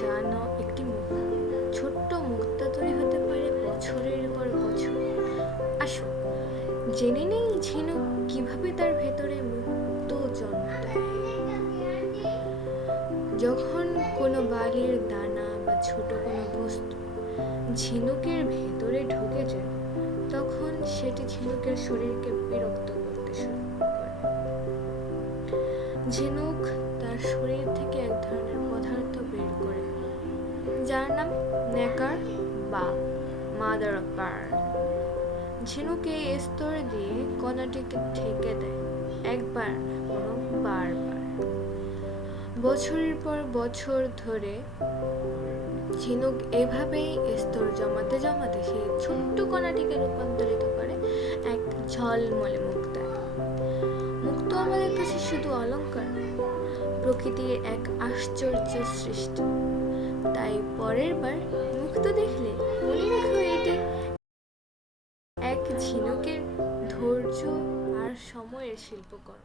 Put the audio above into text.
জানো একটি ছোট্ট মুক্তা তৈরি হতে পারে বছরের পর বছর? আসো জেনে নেই ঝিনুক কিভাবে তার ভেতরে মুক্ত জন্ম দেয়। যখন কোনো বালির দানা বা ছোট কোনো বস্তু ঝিনুকের ভেতরে ঢুকে যায়, তখন সেটি ঝিনুকের শরীরকে বিরক্ত করতে শুরু করে। ঝিনুক তার শরীর থেকে এক ধরনের পদার্থ বের করে, যার নাম নেকার বা মাদার অফ পার্ল। ঝিনুক এই স্তর দিয়ে কণাটিকে ঢেকে দেয়, একবার না বরং বারবার। বছরের পর বছর ধরে ঝিনুক এভাবেই স্তর জমাতে জমাতে সেই ছোট্ট কণাটিকে রূপান্তরিত করে এক ঝলমলে মুক্তায়। মুক্ত আমাদের কাছে শুধু অলংকার, প্রকৃতির এক আশ্চর্য সৃষ্টি। তাই পরের বার মুক্ত দেখলে মনে রেখো, এটি এক ঝিনুকের ধৈর্য আর সময়ের শিল্পকর্ম।